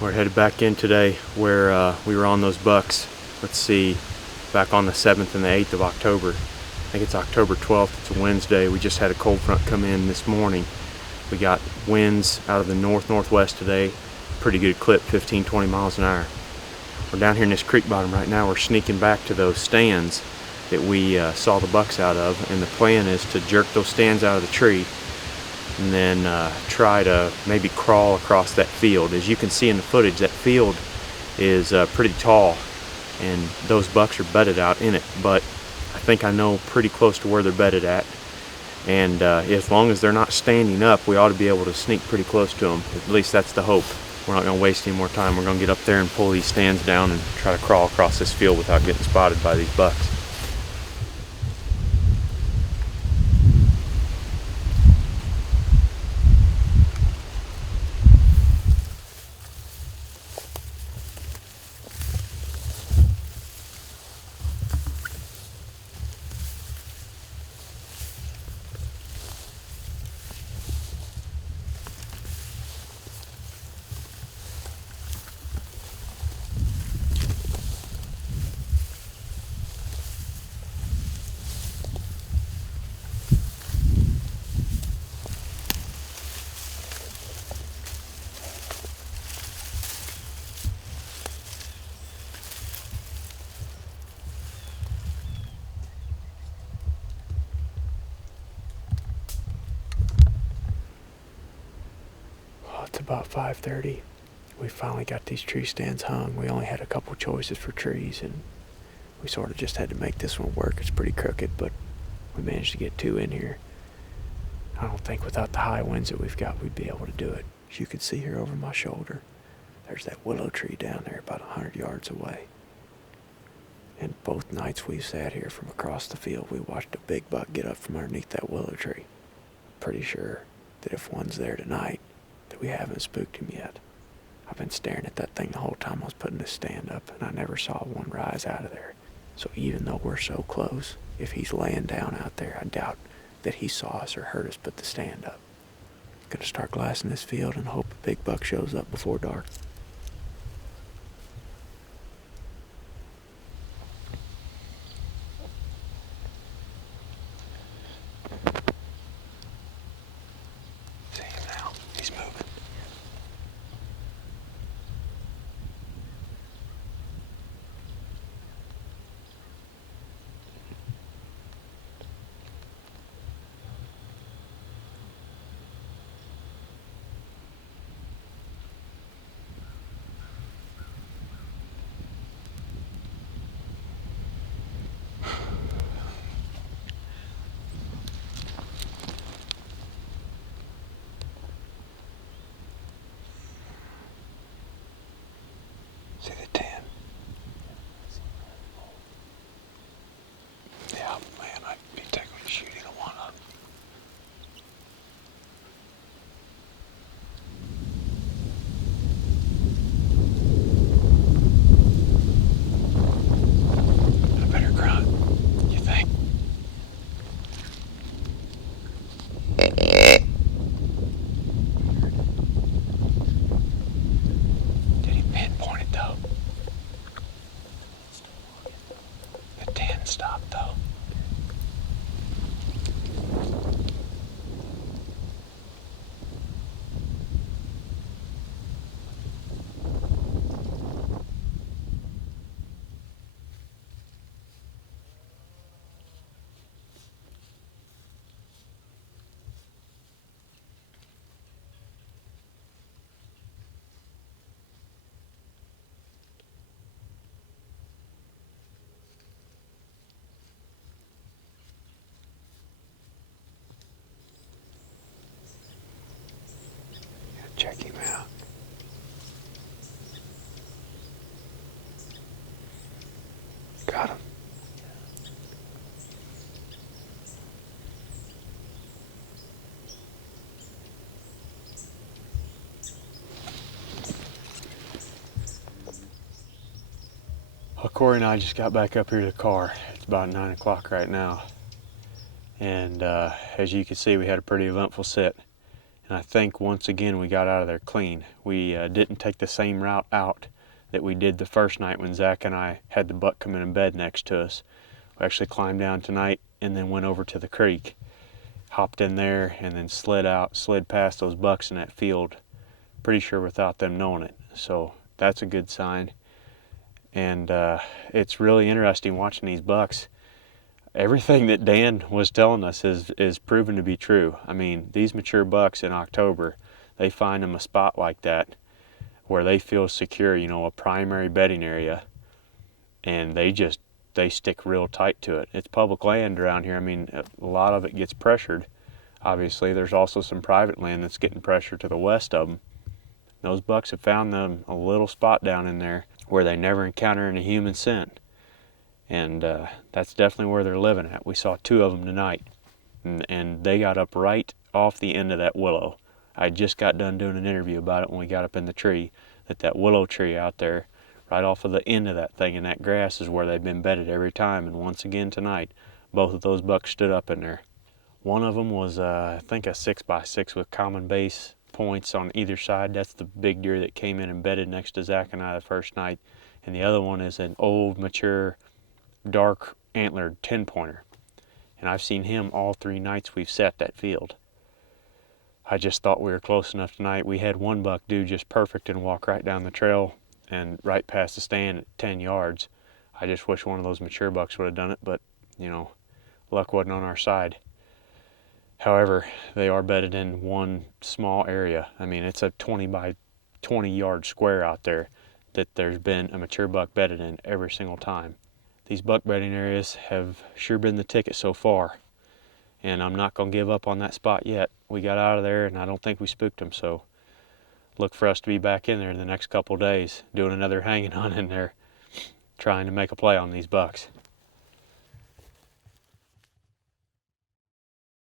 We're headed back in today where we were on those bucks. Let's see, back on the 7th and the 8th of October. I think it's October 12th, it's a Wednesday. We just had a cold front come in this morning. We got winds out of the north-northwest today. Pretty good clip, 15-20 miles an hour. We're down here in this creek bottom right now. We're sneaking back to those stands that we saw the bucks out of, and the plan is to jerk those stands out of the tree and then try to maybe crawl across that field. As you can see in the footage, that field is pretty tall and those bucks are bedded out in it, but I think I know pretty close to where they're bedded at, and as long as they're not standing up, we ought to be able to sneak pretty close to them. At least that's the hope. We're not going to waste any more time. We're going to get up there and pull these stands down and try to crawl across this field without getting spotted by these bucks. It's about 5:30. We finally got these tree stands hung. We only had a couple choices for trees, and we sort of just had to make this one work. It's pretty crooked, but we managed to get two in here. I don't think without the high winds that we've got, we'd be able to do it. As you can see here over my shoulder, there's that willow tree down there about 100 yards away. And both nights we've sat here from across the field, we watched a big buck get up from underneath that willow tree. Pretty sure that if one's there tonight, that we haven't spooked him yet. I've been staring at that thing the whole time I was putting this stand up, and I never saw one rise out of there. So even though we're so close, if he's laying down out there, I doubt that he saw us or heard us put the stand up. Gonna start glassing this field and hope a big buck shows up before dark. See him now. He's moving. See the 10. Yeah, man, I'd be taking to shoot either one of them. I better grunt, you think? Did he pinpoint it though? The 10 stopped though. Check him out. Got him. Well, Corey and I just got back up here to the car. It's about 9 o'clock right now. And as you can see, we had a pretty eventful sit. And I think once again we got out of there clean. We didn't take the same route out that we did the first night when Zach and I had the buck come in bed next to us. We actually climbed down tonight and then went over to the creek, hopped in there, and then slid past those bucks in that field, pretty sure without them knowing it. So that's a good sign. And it's really interesting watching these bucks. Everything that Dan was telling us is proven to be true. I mean, these mature bucks in October, they find them a spot like that where they feel secure, you know, a primary bedding area, and they stick real tight to it. It's public land around here. I mean, a lot of it gets pressured. Obviously, there's also some private land that's getting pressure to the west of them. Those bucks have found them a little spot down in there where they never encounter any human scent. And that's definitely where they're living at. We saw 2 of them tonight, and they got up right off the end of that willow. I just got done doing an interview about it when we got up in the tree, that willow tree out there, right off of the end of that thing in that grass is where they've been bedded every time. And once again tonight, both of those bucks stood up in there. One of them was, I think, a 6x6 with common base points on either side. That's the big deer that came in and bedded next to Zach and I the first night. And the other one is an old, mature, dark antlered 10-pointer. And I've seen him all 3 nights we've set that field. I just thought we were close enough tonight. We had one buck do just perfect and walk right down the trail and right past the stand at 10 yards. I just wish one of those mature bucks would have done it, but, you know, luck wasn't on our side. However, they are bedded in one small area. I mean, it's a 20 by 20 yard square out there that there's been a mature buck bedded in every single time. These buck bedding areas have sure been the ticket so far, and I'm not going to give up on that spot yet. We got out of there, and I don't think we spooked them, so look for us to be back in there in the next couple days, doing another hanging hunt in there, trying to make a play on these bucks.